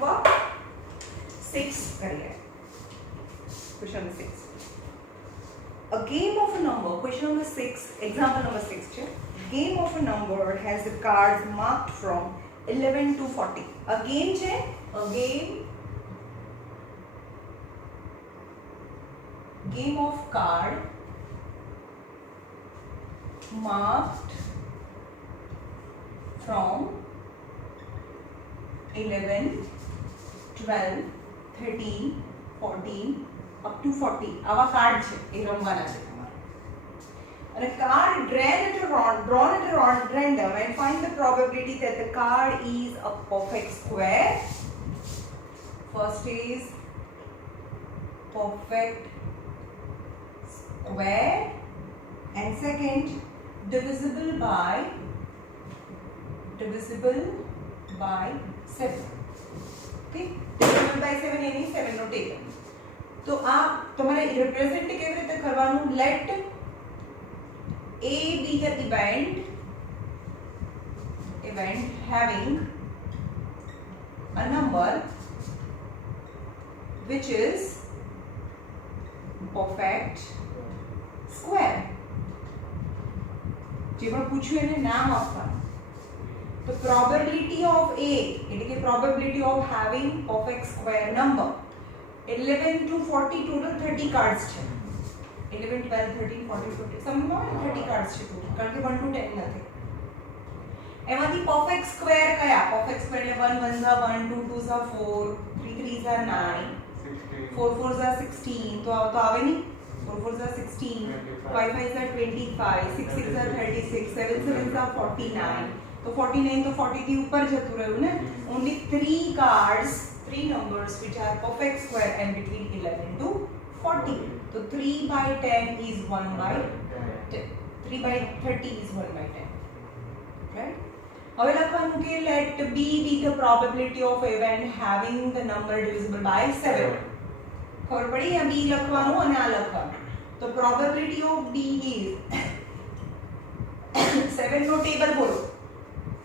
नंबर 6 करिए. Question number 6. A game of a number, question number 6, example number 6 છે. Game of a number has the cards marked from 11 to 40. A game છે, a game of card marked from 11, 12, 13, 14 up to 40. આવા કાર્ડ છે એ રમવાના છે તમારે. અને card drawn at random and find the probability that the card is a perfect square. First is perfect square and second divisible by 7. Okay, divisible by 7 यानी 7 નો ટેબલ. તો આ તમારે રિપ્રેઝેન્ટ કેવી રીતે કરવાનું? Let A be the event having a number which is perfect square. જે પણ પૂછ્યું એને નામ આપવાનું. તો probability of A એટલે કે probability of having perfect square number 11 to 40 total 30 cards છે. 11 12 13 14 15 સમમાં 30 cards છે total, કારણ કે 1 to 10 નથી. એમાંથી perfect square કયા? perfect square એટલે 1 1s are 1, 2 2s are 4, 3 3s are 9, 4 4s are 16. તો આવે નહીં. 4 4s are 16, 5 5s are 25, 6 6s are 36, 7 7s are 49. તો 49 તો 40 થી ઉપર જતું રહ્યું ને. only 3 cards, 3 numbers which are perfect square and between 11 to 40. So 3 by 10 is 1 by 10. 3 by 30 is 1 by 10. Right? હવે લખવાનું કે let B be the probability of event having the number divisible by 7. ખબર પડી? આ B લખવાનું અને આ લખવાનું. તો probability of B is 7 નો ટેબલ બોલો.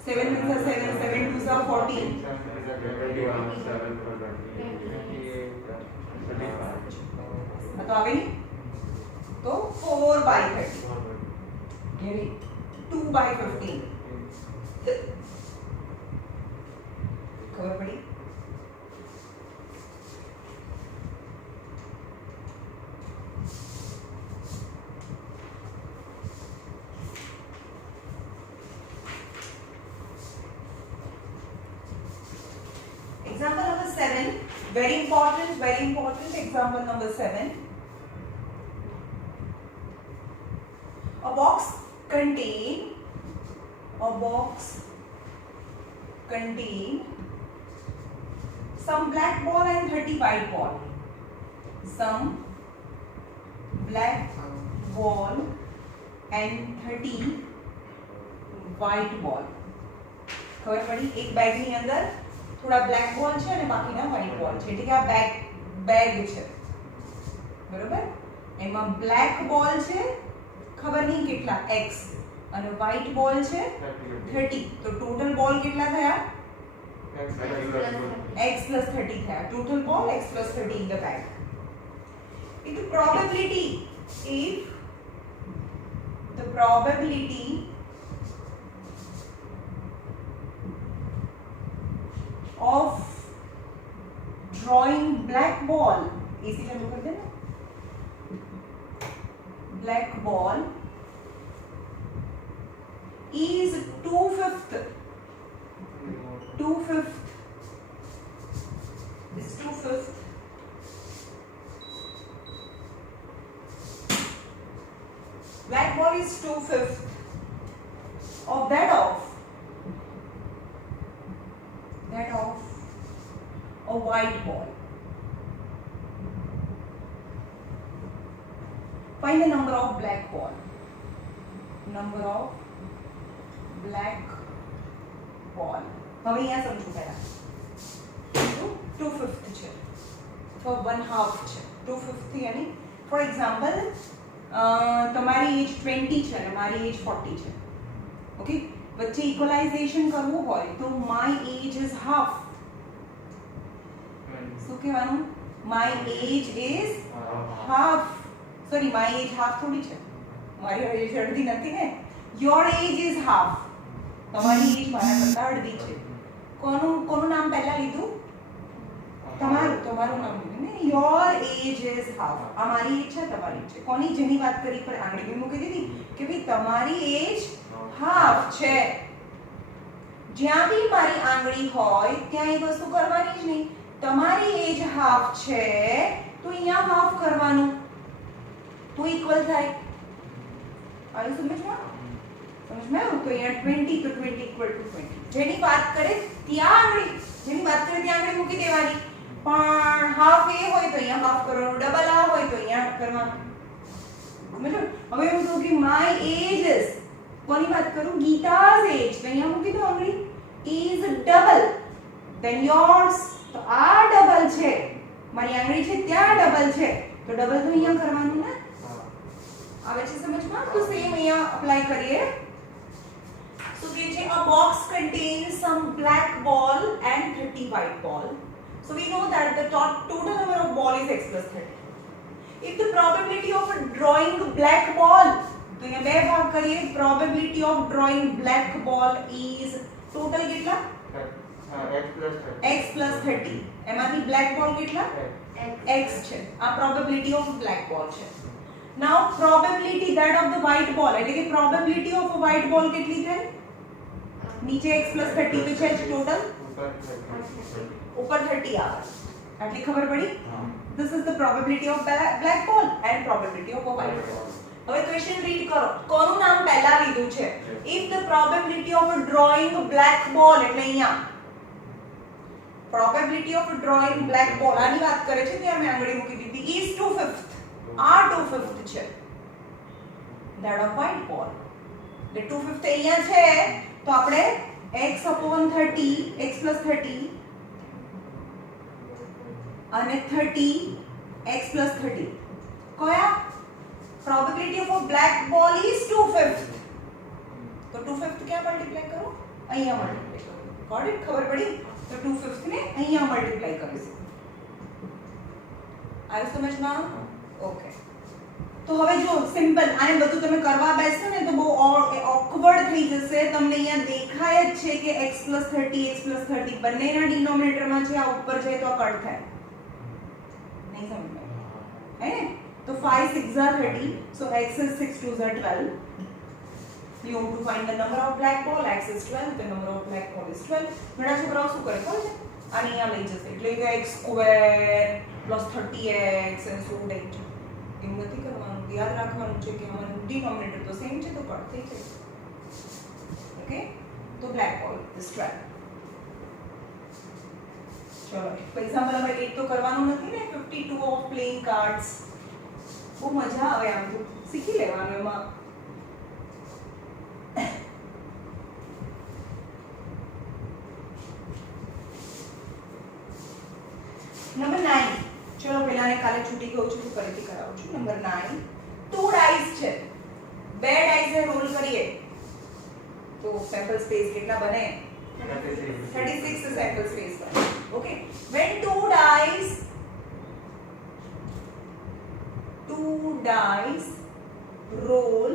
7 means 7, 7 2s are 14. तो आवे नहीं तो 4 by 30 यानी 2 by 15. खबर पड़ी? Example number 7, very important example number 7. A box contain some black ball and 30 white ball. Some black ball and 30 white ball. खबर पड़ी? एक बैग ની અંદર થોડા બ્લેક બોલ છે અને બાકીના વ્હાઇટ બોલ છે. એટલે કે આ બેગ છે. બરોબર? એમાં બ્લેક બોલ છે ખબર નહીં કેટલા x અને વ્હાઇટ બોલ છે 30. તો ટોટલ બોલ કેટલા થયા? x plus 30 થયા. ટોટલ બોલ x plus 30 in the bag. If the probability of drawing black ball, AC चालू कर देना. Black ball is 2/5. 2/5 is 2/5. Black ball is 2/5 of that of a white ball. Find the number of black ball. Number of black ball. હવે અહીંયા સમજો પહેલા. 2/5 છે. તો 1/2 છે. 2/5 यानी ફોર એક્ઝામ્પલ તમારી એજ 20 છે અને મારી એજ 40 છે. ઓકે, વચ્ચે ઇક્વલાઇઝેશન કરવું હોય તો માય એજ ઇઝ હાફ કહેવાનું? My age is half. Sorry, my age half થોડી છે, મારી એજ અડધી નથી ને. Your age is half. તમારી એજ મારા કરતા અડધી છે. કોનું નામ પહેલા લીધું? તમારું નામ લીધું ને. Your age is half. આ મારી એજ છે, તમારી એજ છે. કોની જેની વાત કરી પર આંગળી બી મૂકી દીધી કે ભાઈ તમારી એજ હાફ છે. જ્યાં બી મારી આંગળી હોય ત્યાં એ વસ્તુ કરવાની જ નહીં. તમારી એજ હાફ છે તો અહીંયા હાફ કરવાનું, તો ઇક્વલ થાય. આવી સમજમાં? સમજમાં? તો અહીંયા 20 તો 20 ઇક્વલ ટુ 20. જેની વાત કરે ત્યાં આંગળી મૂકી દેવાની. પણ હાફ એ હોય તો અહીંયા હાફ કરવાનું, ડબલ આ હોય તો અહીંયા કરવાનું. સમજો? હવે હું કહું કે માય એજ ઇઝ, કોની વાત કરું? ગીતા's age. તો અહીંયા મૂકી દો આંગળી. is double then yours. તો આ ડબલ છે, મારી આંગળી છે ત્યાં ડબલ છે, તો ડબલ તો અહીંયા કરવાનું ને. આવે છે સમજમાં? તો સેમ અહીંયા અપ્લાય કરીએ. So કે છે a box contains some black ball and 30 white ball. So we know that the total number of ball is x plus 30. If the probability of drawing black ball, તો અહીંયા બે ભાગ કરીએ. Probability of drawing black ball is total કેટલા? x plus 30. એમાંથી black ball કેટલા? x છે. આ probability of black ball છે. Now probability that of the white ball, એટલે કે probability of a white ball કેટલી થાય? નીચે x plus 30 તો છે જ total, ઉપર 30 આવે. આટલી ખબર પડી? This is the probability of black ball and probability of a white ball. હવે ક્વેશ્ચન રીડ કરો. કોનું નામ પહેલા લીધું છે? If the probability of drawing black ball, એટલે અહીંયા probability of drawing black ball આની વાત કરે છે, ત્યાં મેં આંગળી મૂકી દીધી. is 2/5. આ 2/5 છે. that of white ball. એટલે 2/5 અહીંયા છે તો આપણે x upon 30, x plus 30 અને 30 x plus 30. કયા? probability of a black ball is 2/5. તો 2/5 ક્યાં મલ્ટીપ્લાય કરો? અહીંયા મલ્ટીપ્લાય કરો. Got it? ખબર પડી? તો 2/5 ને અહીંયા મલ્ટીપ્લાય કરીશું. આવી સમજમાં? ઓકે. તો હવે જો સિમ્પલ આને બધું તમે કરવા બેસો ને તો બહુ ઓકવર્ડ થઈ જશે. તમને અહીંયા દેખાય જ છે કે x plus 30 x plus 30 બંનેના ડિનોમિનેટરમાં છે, આ ઉપર જાય તો આ કટ થાય. નહીં સમજાય હે ને? તો 5 6 are 30, so x is 6 2s are 12. You want to find the number of black ball. X is 12, the number of black ball is 12. ઘણા છોકરાઓ શું કરે ખબર છે? આને અહીંયા લઈ જશે એટલે કે x square plus 30x and so on. એવું નથી કરવાનું. યાદ રાખવાનું છે કે અમારું ડિનોમિનેટર તો સેમ છે, તો કટ થઈ જાય. ઓકે? તો black ball is 12. ચલો એક્ઝામ્પલ નંબર 1 તો કરવાનું નથી ને. 52 of playing cards. બહુ મજા આવે, આમ તો શીખી લેવાનું એમાં. નંબર 9. ચલો પેલાને કાલે છૂટી ગયું છે તો ફરીથી કરાવું છું. નંબર 9. 2 ડાઈસ છે. બે ડાઈસ ને રોલ કરીએ તો સેમ્પલ સ્પેસ કેટલા બને? 36 છે સેમ્પલ સ્પેસ બને. Okay. When two dice roll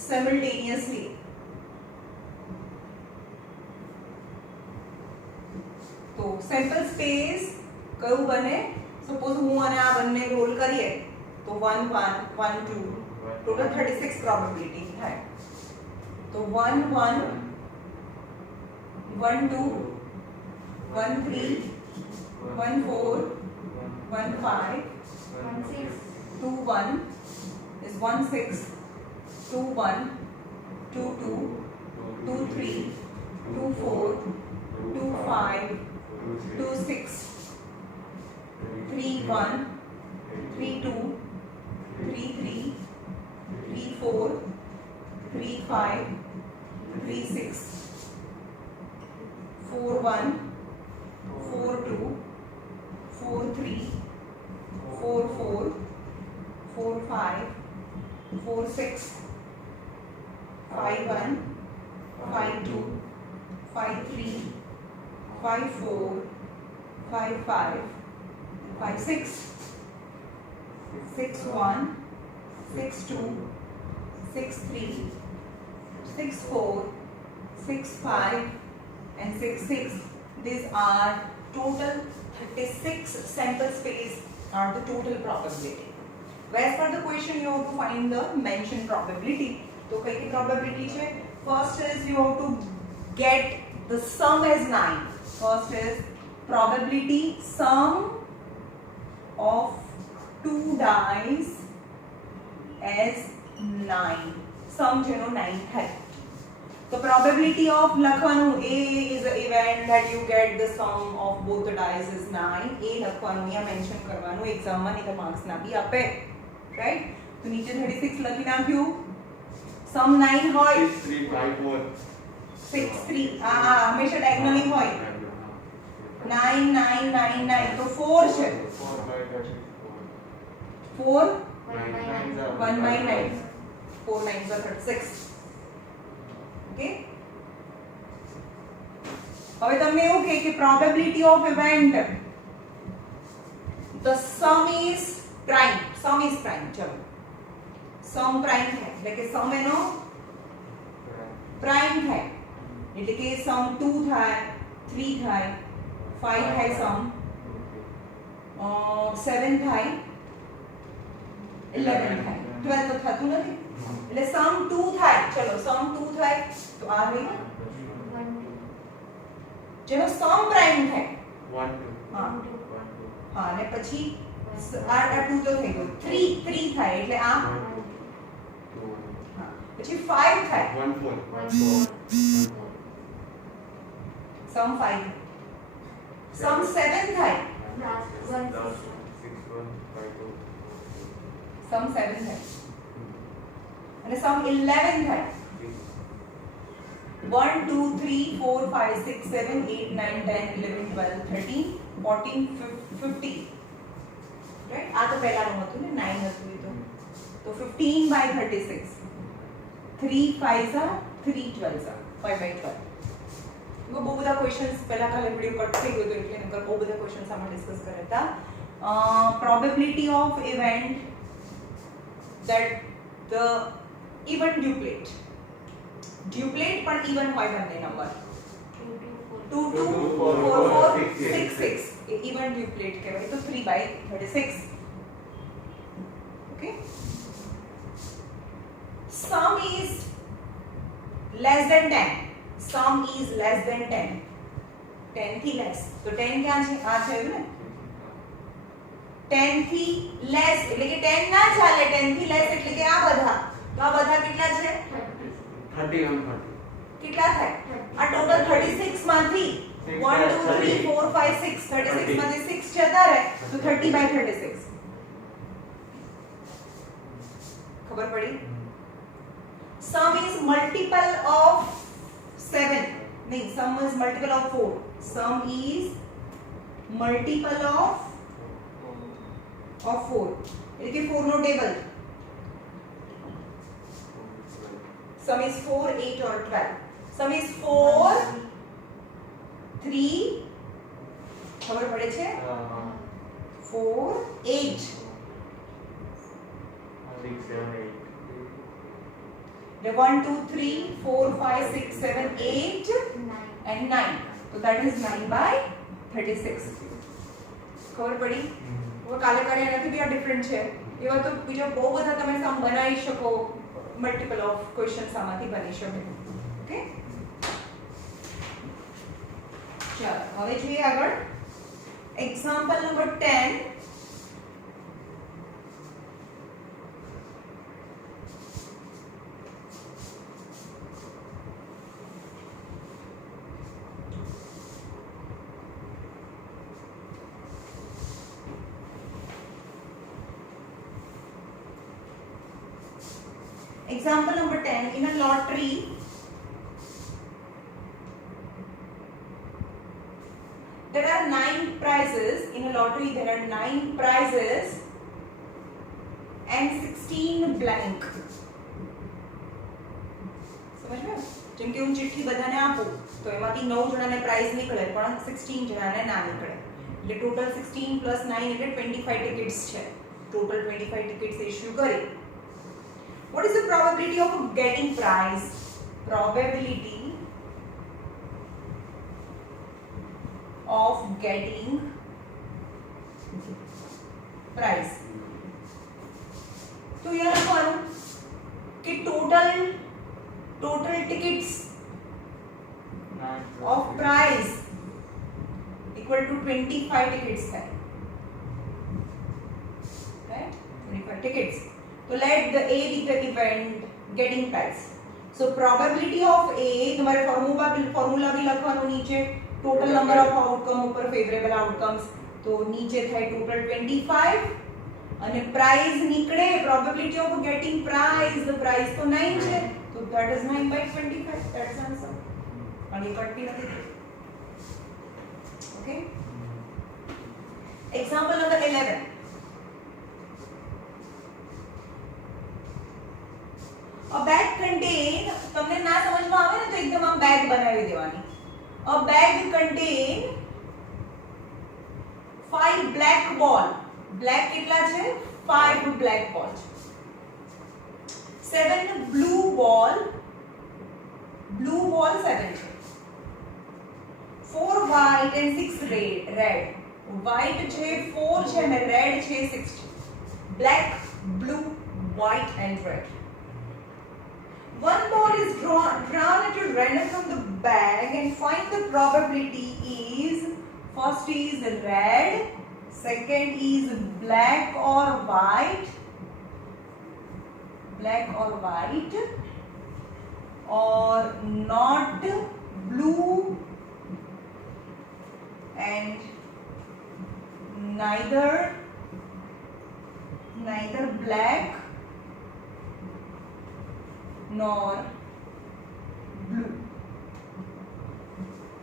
simultaneously, તો સેમ્પલ સ્પેસ કયું બને? સપોઝ હું અને આ બંને રોલ કરીએ તો 1 1 1 2 ટોટલ 36 પ્રોબેબિલિટી થાય. તો 1 1 1 2 1 3 1 4 1 5 1 6 2 1 is 1 6 2 1 2 2 2 3 2 4 2 5 2 6 3 1 3 2 3 3 3 4 3 5 3 6 4 1 4 2 4 3 4 4 4 5 4 6 5 1 5 2 5 3 5 4 5 5 5 6 6 1 6 2 6 3 6 4 6 5 and 6 6. These are total 36 sample space are the total probability. Whereas for the question you have to find the mentioned probability. तो कई की probability है? First is you have to get the sum as 9. First is probability sum of 2 dice as 9. Sum જેનો 9 થાય. The probability of લખવાનું A is an event that you get the sum of both the dice is 9. A લખવાનું અહીંયા મેન્શન કરવાનું એક્ઝામ માં નહીં તો માર્ક્સ ના બી આપે. રાઈટ? તો નીચે 36 લખી નાખ્યું. સમ 9 હોય 6 3 5 4 6 3 આ હંમેશા ડાયગોનલી હોય 9 9 9 9 તો 4 છે 4 1 by 9 4 9s are 36. ઓકે હવે તમને એવું કહે કે probability of event the sum is prime. ચલો sum prime થાય એટલે કે sum એનો prime થાય એટલે કે sum 2 થાય 3 થાય 5 થાય sum 7 થાય 11 થાય 12 તો થતું નથી એટલે sum 2 થાય. ચલો sum 2 થાય તો આ રહી જેનો sum prime થાય 1 2 હા હા અને પછી આ 2 તો થઈ ગયો 3 થાય એટલે આ હા પછી 5 થાય 1 4 sum 5 sum 7 થાય sum 7 થાય અને sum 11 થાય 1 2 3 4 5 6 7 8 9 10 11 12 13 14 15 રાઈટ આ તો પહેલાનું હતું ને 9 હતું એ તો 15 by 36 3 5s are 3 12s are 5 by 12 બહુ બધા ક્વેશ્ચન્સ પહેલા કાલે વિડિયો કટ થઈ ગયો તો એટલે નકર બહુ બધા ક્વેશ્ચન્સ આમાં ડિસ્કસ કર્યા હતા. Probability of event that the even duplicate પણ even હોય બંને નંબર 2 2 4 4 6 6 એ even duplicate કહેવાય તો 3 by 36. okay sum is less than 10 sum is less than 10 10 થી less તો 10 ક્યાં છે આ છે ને 10 થી less એટલે કે 10 ના ચાલે 10 થી less એટલે કે આ બધા તો આ બધા કેટલા છે 31 કેટલા થાય આ ટોટલ 36 માંથી 1 2 3 4 5 6 36 માંથી 6 જતા રહે તો 30 by 36 ખબર પડી. sum is multiple of 7 नहीं sum is multiple of 4 sum is multiple of 4 એટલે કે 4 નો ટેબલ sum is 4 8 or 12 sum is 4 3 ખબર પડે છે 4 8 6 7 8 the 1 2 3 4 5 6 7 8 and 9 so that is 9 by 36 ખબર પડી. હવે કાલે કરે એનાથી બી આ ડિફરન્ટ છે એવા તો બીજા બહુ બધા તમે સમ બનાવી શકો મલ્ટીપલ ઓફ ક્વેશ્ચન્સ આમાંથી બની શકે. ઓકે ચાલો હવે જોઈએ આગળ example number 10. Example number 10. In a lottery, there are 9 prizes. In a lottery, there are 9 prizes and 16 blank. समझ में? જેમ કે હું ચિઠ્ઠી બધાને આપું તો એમાંથી 9 જણાને પ્રાઇઝ નીકળે પણ 16 જણાને ના નીકળે. એટલે ટોટલ 16 પ્લસ 9 એટલે 25 ટિકિટ્સ છે. ટોટલ 25 ટિકિટ્સ ઇશ્યુ કરી. What is the probability of getting prize? Probability of getting prize. तो ये लखवानुं कि total tickets of prize equal to 25 tickets है, right? 25 tickets. So let the A be the event getting prize. So probability of A, तुम्हारे फॉर्मूला भी लखवानो नीचे, total number of outcome ऊपर favorable outcomes, तो नीचे થાય total 25 અને prize નીકળે, probability of getting prize, the prize तो 9 છે, so that is 9 by 25, that's answer. અને કટતી નથી. Okay, example number 11. A bag contain, તમને ના સમજમાં આવે ને તો એકદમ આ બેગ બનાવી દેવાની. A bag contain 5 black ball. Black કેટલા છે? 5 black balls. 7 blue ball. Blue ball 7 છે. 4 white and 6 red. White છે 4 છે અને red છે 6 છે. Black, blue, white and red. One ball is drawn at random from the bag and find the probability is, first is red, second is black or white, or not blue and neither black nor blue,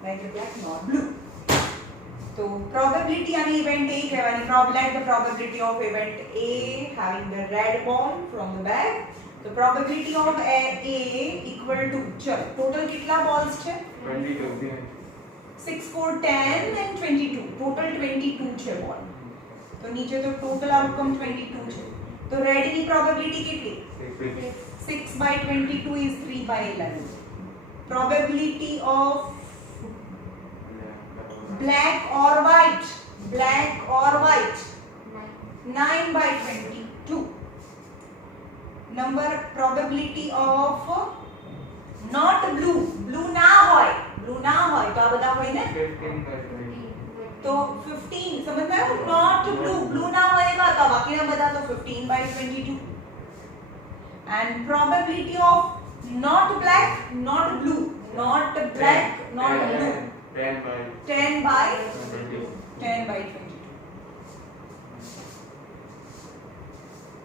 neither black nor blue. So probability आनी event A कहवानी, let the probability of event A having the red ball from the bag, the probability of A equal to, चलो total कितना balls छे? 22. 6 4 10 and 22, total 22 छे ball. तो नीचे तो total outcome 22 छे, तो red की probability कितनी? 6 by 22 is 3 by 11. Probability of black or white, 9 by 22. Number probability of not blue, ना होय तो आ બધા હોય ને, 15 by 20. तो 15 समझ में आया? not blue ना होएगा तो बाकीના બધા તો 15 by 22. And probability of not black, not blue, 10 by 22.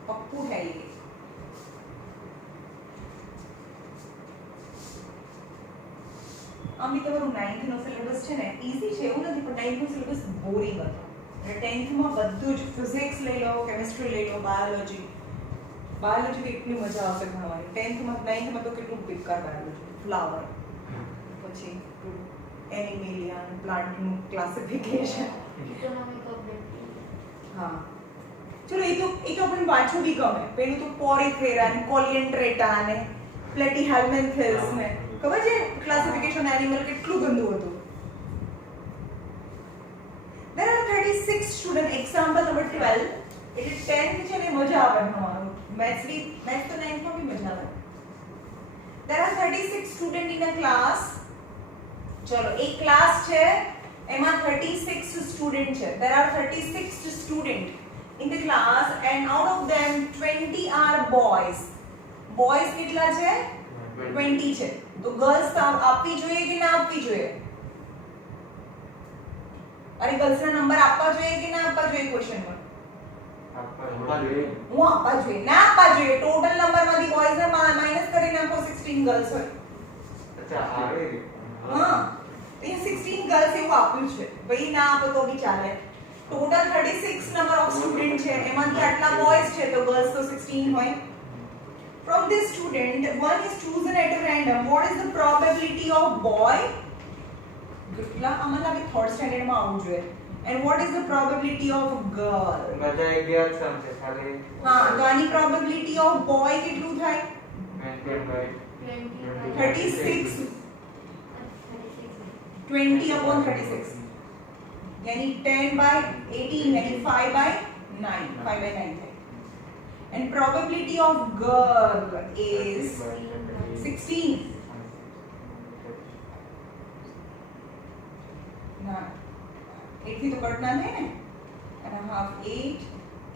पप्पू है ये. આમ બી તમારું 9th નો સિલેબસ છે ને ઈઝી છે એવું નથી, પણ 9th નો સિલેબસ બોરિંગ હતો. અને 10th માં બધું જ ફિઝિક્સ લઈ લો, કેમિસ્ટ્રી લઈ લો, બાયોલોજી કેટલી મજા આવશે ભણવાની. 9th માં તો કેટલું બેકાર બાયોલોજી, ફ્લાવર, પછી એનિમેલિયા, પ્લાન્ટનું ક્લાસિફિકેશન. હા ચલો એ તો આપણને વાંચવું બી ગમે. પેલું તો પોરીફેરા ને કોલિયન્ટ્રેટા ને પ્લેટીહેલ્મિન્થિસ ને ખબર છે ક્લાસિફિકેશન એનિમલ કેટલું ગંદુ હતું. There are 36 students. Example number 12. એટલે 10th છે ને મજા આવે ભણવાનું. મેથ્સ તો 9th માં બી મજા આવે. There are 36 students in a class. ચલો એક ક્લાસ છે એમાં 36 સ્ટુડન્ટ છે. There are 36 students in the class and out of them 20 are boys. Boys કેટલા છે? 20 છે. તો ગર્લ્સ આપવી જોઈએ કે ના આપવી જોઈએ? અરે ગર્લ્સ ના નંબર આપવા જોઈએ કે ના આપવા જોઈએ? ક્વેશ્ચન માં હું આપવા જોઈએ, ના આપવા જોઈએ? ટોટલ નંબર માંથી બોયઝ ને માઈનસ કરી નાખો, 16 ગર્લ્સ હોય. અચ્છા આવે હા એ 16 ગર્લ્સ એવું આપ્યું છે ભાઈ, ના આપો તો બી ચાલે. ટોટલ 36 નંબર ઓફ સ્ટુડન્ટ છે, એમાંથી આટલા બોયઝ છે તો ગર્લ્સ તો 16 હોય. From this student, one is chosen at random. What is the probability of boy? કેટલા આમાં લાગે થર્ડ સ્ટાન્ડર્ડ માં આવવું જોઈએ. and what is the probability of girl? બધા એક જ સમ છે ખાલી હા તો આની probability of boy કેટલું થાય? 36 20 upon 36 यानी 10 by 18 यानी 5 by 9 5 by 9 થાય. And probability of girl is 16. ના 8 થી તો કટ ના થાય ને and a half 8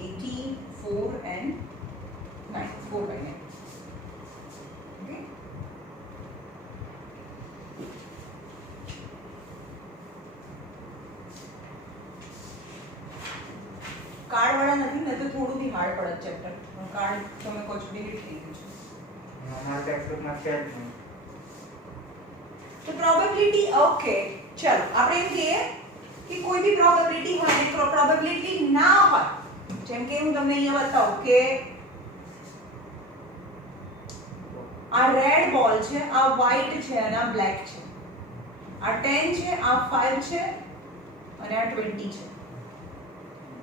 18 4 and 9 4 by 9. Okay. કાર્ડ વાળા નથી ને તો થોડું બી હાર્ડ પડે ચેપ્ટર પણ કાર્ડ તમે કહો છો ડિલીટ થઈ ગયું છે. અમારા ટેક્સ્ટબુકમાં છે જ નહીં. તો પ્રોબેબિલિટી ઓકે ચલો આપણે એમ કહીએ કે કોઈ બી પ્રોબેબિલિટી હોય ને પ્રોબેબિલિટી ના હોય જેમ કે હું તમને અહીંયા બતાવું કે આ રેડ બોલ છે આ વ્હાઈટ છે અને આ બ્લેક છે આ 10 છે આ 5 છે અને આ 20 છે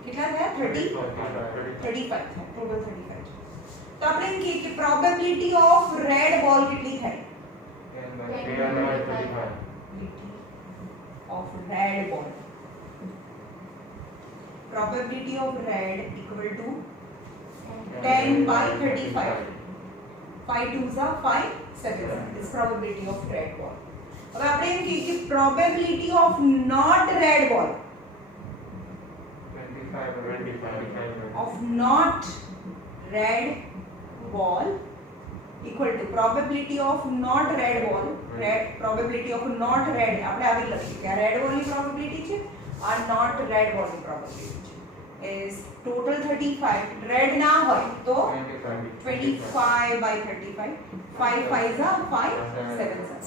કેટલા થયા 30 35 થયા ટોટલ 35 છે તો આપણે એમ કહીએ કે પ્રોબેબિલિટી ઓફ રેડ બોલ કેટલી થાય 10/35 of red ball. Probability of red equal to 10 by 35. 5 2s are 5 7 is probability of red ball. अब આપણે એમ કહીએ કે probability of not red ball 25 of not red ball equal to probability of not red ball probability of not red આપણે આવી લખીએ કે આ red ball ની probability છે આ not red ball ની probability છે is total 35 red ના હોય તો 25 by 35 5 5s are 5 7s are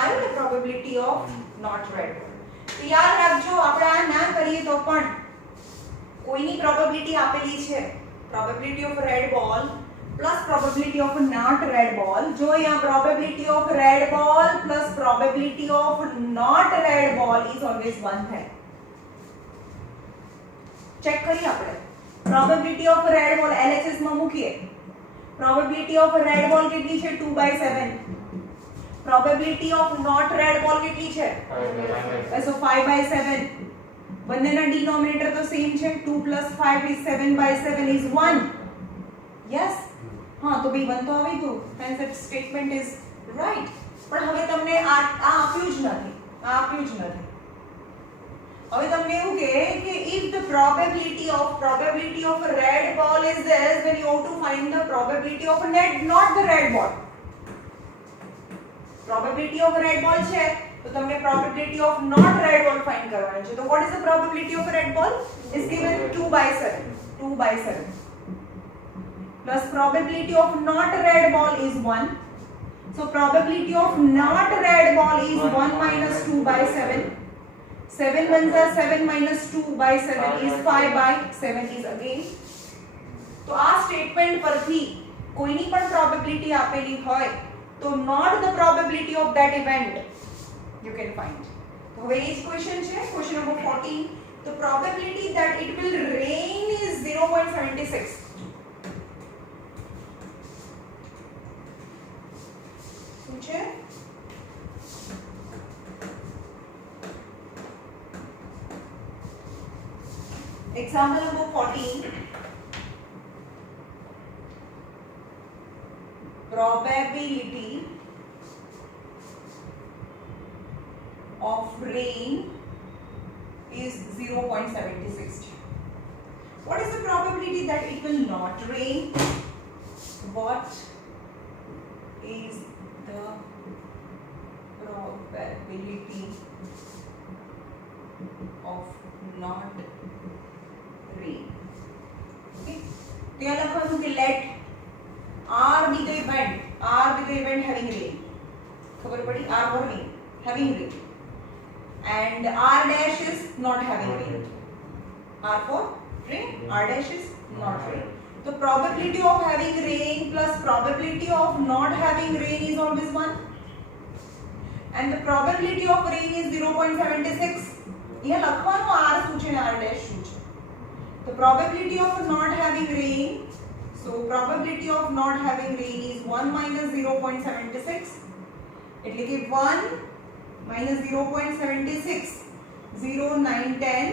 આયો ને probability of not red ball તો યાદ રાખજો આપણે આ ના કરીએ તો પણ કોઈની probability આપેલી છે probability of red ball plus probability of not red ball જો यहाँ probability of red ball plus probability of not red ball is always 1 है चेक करिए આપણે probability of red ball LHS માં મૂકીએ probability of red ball કેટલી છે 2/7 probability of not red ball કેટલી છે so 5/7 બંનેના denominator તો સેમ છે 2 + 5 is 7/7 is 1 yes हाँ तो भाई 1 तो આવી ગયું hence that statement is right પણ હવે તમને આ આપ્યું જ નથી હવે તમને એવું કહે કે if the probability of a red ball is this then you have to find the probability of not the red ball probability of a red ball છે તો તમને probability of not red ball find કરવાની છે તો what is the probability of a red ball is given 2/7 plus probability of not red ball is 1 so probability of not red ball is 1 minus 2/7 7 ones are 7 minus 2/7 is 5/7 is again તો આ સ્ટેટમેન્ટ પરથી કોઈની પણ પ્રોબેબિલિટી આપેલી હોય તો not the probability of that event you can find તો હવે એ જ ક્વેશ્ચન છે question number 14 the probability that it will rain is 0.76 શું છે example number 14 probability of rain is 0.76 what is the probability that it will not rain what is the probability of not rain okay ત્યાં લખવાનું કે let r be the event having rain ખબર પડી r or rain having rain and r dash is not having rain r for rain r dash is not rain the probability of having rain plus probability of not having rain is always 1 and the probability of rain is 0.76 અહીંયા લખવાનું r શું છે ને r dash શું છે. The probability of not having rain, so probability of not having rain is 1 minus 0.76, એટલે કે 1 minus 0.76, 0, 9, 10,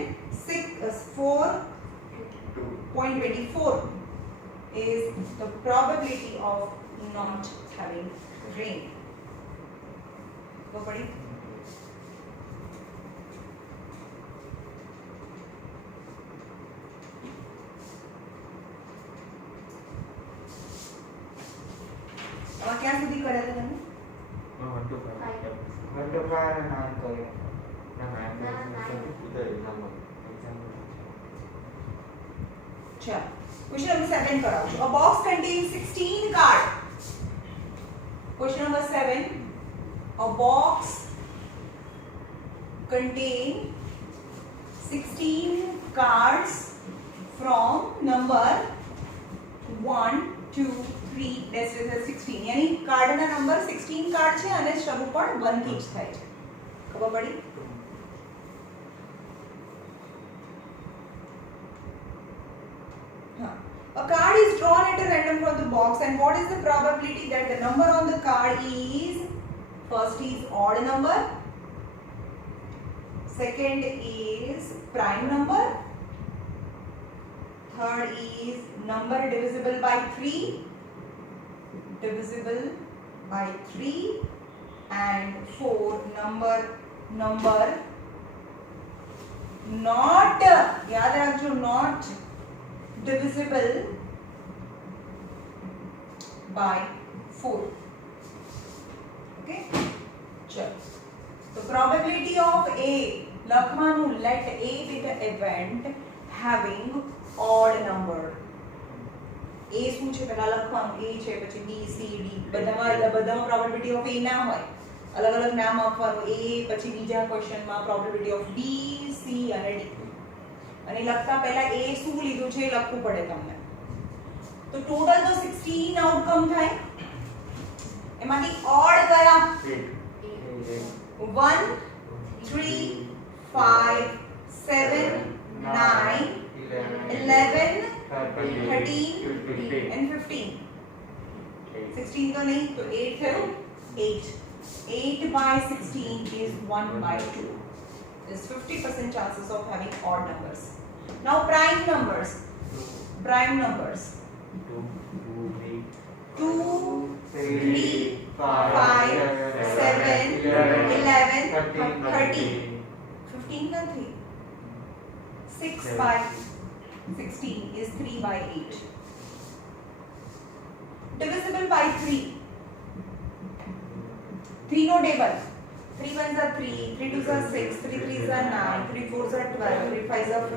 6, 4.24 is the probability of not having rain. Go buddy. और क्या સુધી કર્યા હતા તમે? 1 to 5 અને 9 કર્યો. चलो क्वेश्चन नंबर 7 कराओ. A box contains 16 cards. Question number 7. A box contains 16 cards from number 1 2 3 that's 16. यानी कार्ड ना नंबर 16 कार्ड છે અને શરૂ પણ 1 થી જ થાય છે. ખબર પડી? A card is drawn at a random from the box, and what is the probability that the number on the card is, first is odd number, second is prime number, third is number divisible by 3, and 4 number not, याद रखो, not divisible by 4. Okay, चलो. The probability of A, લખવાનું, let A be the event having odd number. A શું છે પહેલા લખવાનું, A છે, પછી B C D, બધામાં probability of A ના હોય, અલગ અલગ નામ આપવાનું. A પછી બીજા ક્વેશ્ચનમાં probability of B C અને D. અને લખતા પહેલા A શું લીધું છે એ લખવું પડે તમને. તો ટોટલ તો 16 આઉટકમ થાય. એમાંથી ઓડ કયા? 1 3 5 7 9 11 13 and 15. 16 तो नहीं, तो 8 થયું. 8 by 16 is 1 by 2. There's 50% chances of having odd numbers. Now prime numbers. 2, 3, 5, 7, 11, 13. 15 का 3. 6 by 16 is 3 by 8. Divisible by 3. 3 no table. 3 ones are 3, 3 twos are 6, 3 threes are 9, 3 fours are 12, 3 fives are 15.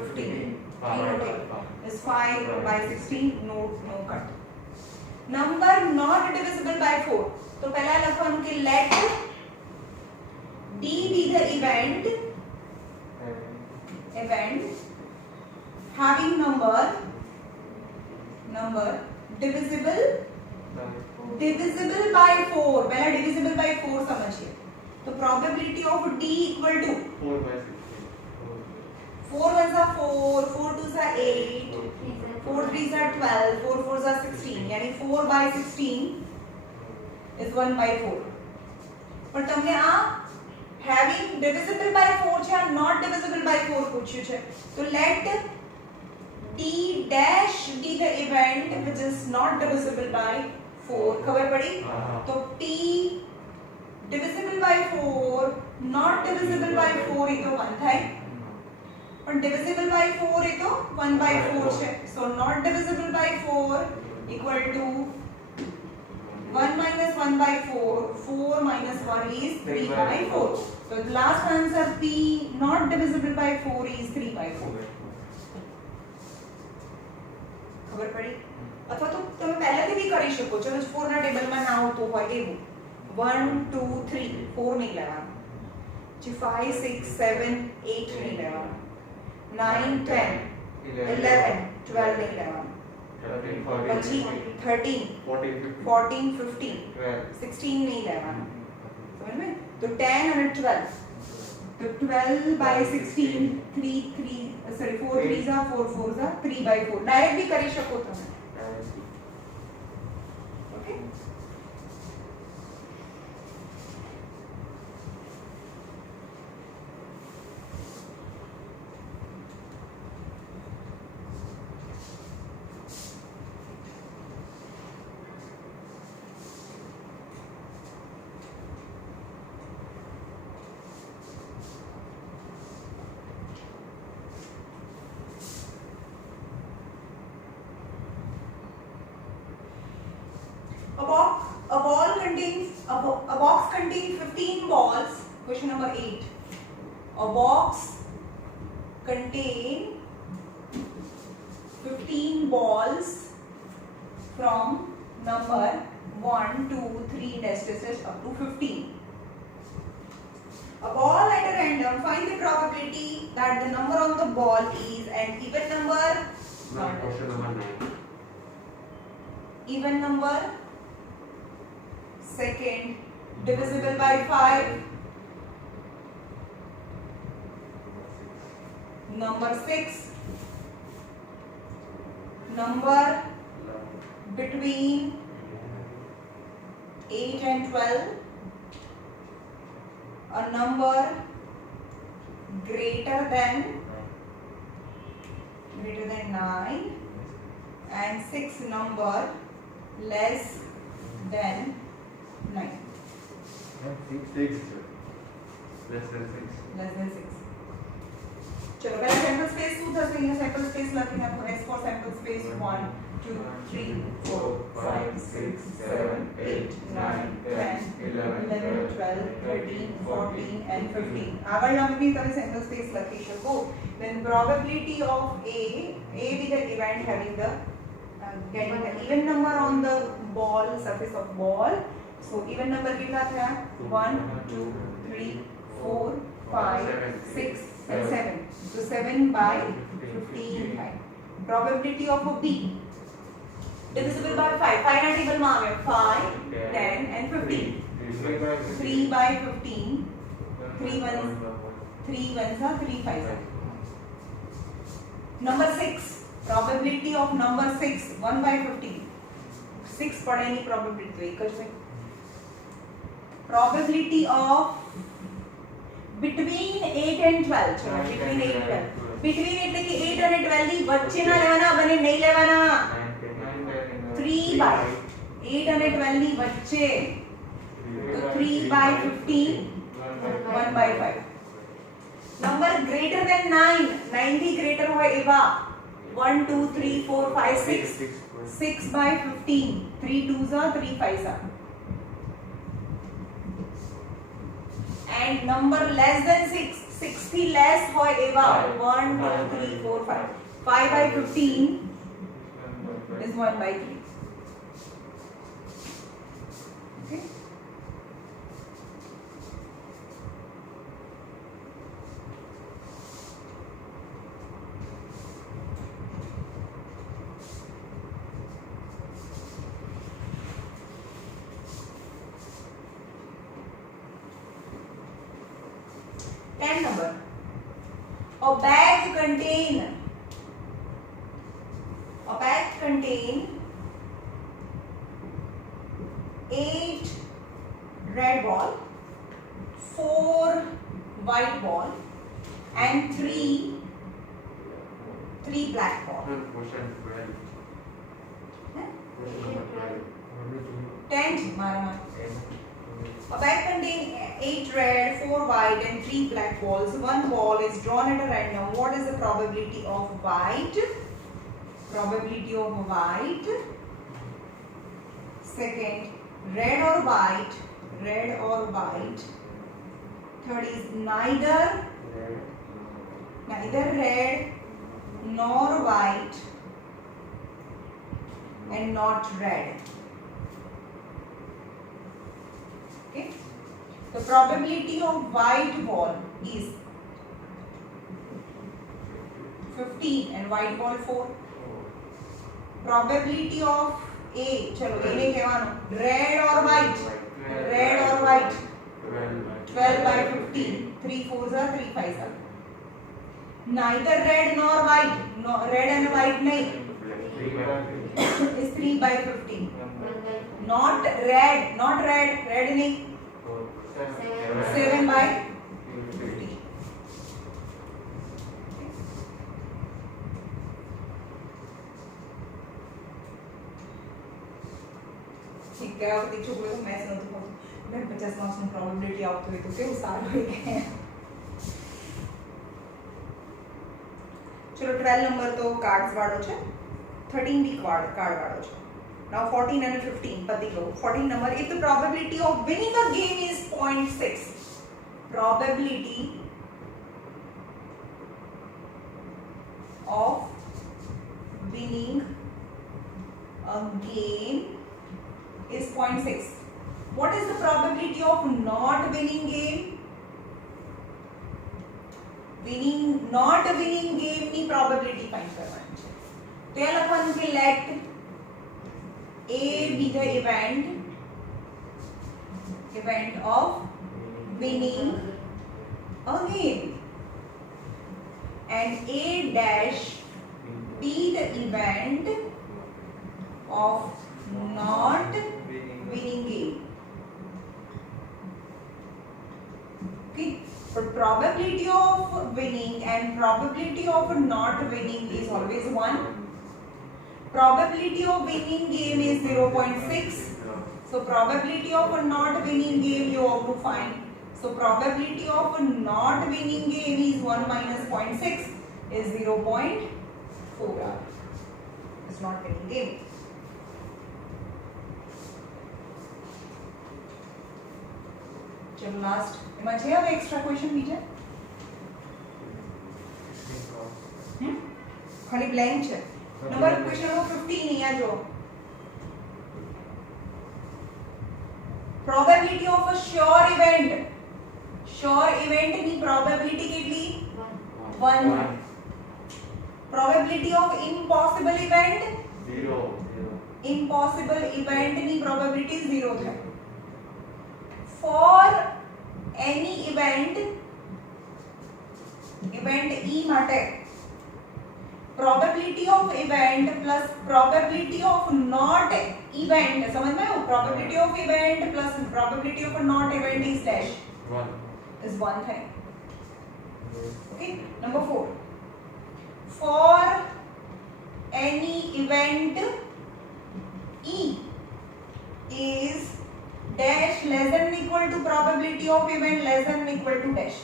3 no table. Is 5 by 16, no cut. Number not divisible by 4. तो पहला लखवानु कि let D be the event having number divisible by 4. पहला divisible by 4 समझिए. तो probability of D equal to 4 by 4 ones are 4, 4 twos are 8, 4 threes are 12, 4 fours are 16. यानी 4 by 16 is 1 by 4. पर તમને आ having divisible by 4 છે, not divisible by 4 પૂછ્યું છે. તો let D dash be the event which is not divisible by 4. ખબર પડી? તો T divisible by 4, not divisible by 4 એ તો 1 થાય. પણ divisible by 4 એ તો 1 by 4 છે. So not divisible by 4 equal to 1 minus 1 by 4. 4 minus 1 is 3 by 4. So the last answer P, not divisible by 4 is 3 by 4. ખબર પડી? અથવા તો તમે પહેલાથી બી કરી શકો છો. 4 ના ટેબલમાં ના આવતું હોય એવું. 1 2 3 4 નહીં લેવાનું. પછી 5 6 7 8 નહીં લેવાનું. 9 10 11 12 નહીં લેવાનું. પછી 13 14 15 16 નહીં લેવાનું. સમજ में? તો 10 અને 12 तो 12 by 16 4 3s are 4 4s are 3 by 4 डायरेक्ट भी કરી શકો તમે okay A box contains 15 balls. Question number 8. A box contains 15 balls from number 1, 2, 3 dash up to 15. A ball at a random. Find the probability that the number on the ball is an even number. Question number 9. Even number. Second, divisible by 5. Number 6. Number between 8 and 12. A number greater than 9. And 6 number less than 9. 6. Less than 6. Less than 6. चलो पहले sample space 2 था तो यहाँ sample space लगे हैं आपको S for sample space 1 2 3 4 5 6 7 8 9 10 11 12 13 14 and 15 આગળ આપણે તમે sample space લખી શકો then probability of A be the event having the getting the even number on the ball surface of ball. So even number कितना था 1 2 3 4 5 6 and 7. So 7 by 15 है. Probability of a B divisible by 5. 5 ना table में आवे 5 10 and 15. 3 by 15. 3 ones are 3 5s are. Number 6. Probability of number 6 1 by 15. 6 पढ़े नहीं probability तो एक ज probability of between 8 and 12 चलो between 8 and 12 between એટલે કે 8 અને 12 ની વચ્ચે ના લેવાના બને નહીં લેવાના 3 by 8 અને 12 ની વચ્ચે તો 3 by 15 1 by 5 number greater than 9 9 થી greater હોય એવા 1 2 3 4 5 6 6 by 15 3 2s are 3 5s are and number less than 6 6 થી less હોય એવા 1 2 3 4 5 5 by 15 is 1 by 3 okay number a bag contain 8 red ball 4 white ball and 3 black ball Question 10 मारा A bag containing 8 red, 4 white and 3 black balls. One ball is drawn at a random. What is the probability of white? Probability of white. Second, red or white. Red or white. Third is neither red nor white and not red. Okay. The probability of white ball is 15 and white ball 4. Probability of A, चलो A ने कहवानो red or white 12 by 15. 3 4s are 3 5s are. Neither red nor white. No, red and white नहीं. Is 3 by 15. Not red. Not red. Red नहीं. 7 by 15. ठीक है अब देखो कोई मैच न तो मैं 50 मार्क्स में प्रोबेबिलिटी आउट हुई तो के सार हो गए चलो 12 नंबर तो कार्ड्स वाળો છે 13 બી કાર્ડ વાળો છે now 14 and 15 પતિ લો 14 number if the probability of winning a game is 0.6 probability of winning a game is 0.6. What is the probability of not winning game? Not winning game ની probability find કરવાની છે. તો એ લખવાનું કે let A be the event of winning a game and A dash be the event of not winning game. Okay, but probability of winning and probability of not winning is always 1. Probability of winning game is 0.6. So probability of not winning game you have to find. So probability of not winning game is 1 minus 0.6 is 0.4. It's not winning game. चलो लास्ट એમાં છે હવે extra question બીજા ખાલી બ્લેન્ક છે number question number 15 અહીંયા જો probability of a sure event ની પ્રોબેબિલિટી કેટલી 1 probability of impossible event 0 impossible event ની પ્રોબેબિલિટી 0 છે for any event E માટે probability of event plus probability of not event समझ में आया probability of event plus probability of not event is dash 1 is one thing. Okay, number 4 for any event E is dash less than or equal to probability of event less than or equal to dash.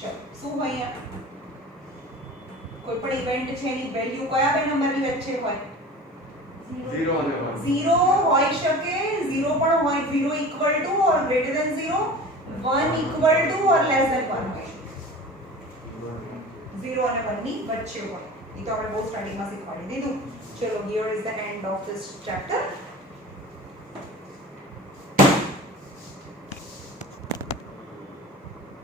ચલો શું હોય અહીંયા કોઈ પણ ઇવેન્ટ છે એની વેલ્યુ કયા બે નંબરની વચ્ચે હોય 0 અને 1 0 હોઈ શકે 0 પણ હોય 0 equal to or greater than 0 1 equal to or less than 1 હોય 0 અને 1 ની વચ્ચે હોય એ તો આપણે બહુ સ્ટાર્ટિંગમાં શીખવાડી દીધું ચલો here is the end of this chapter.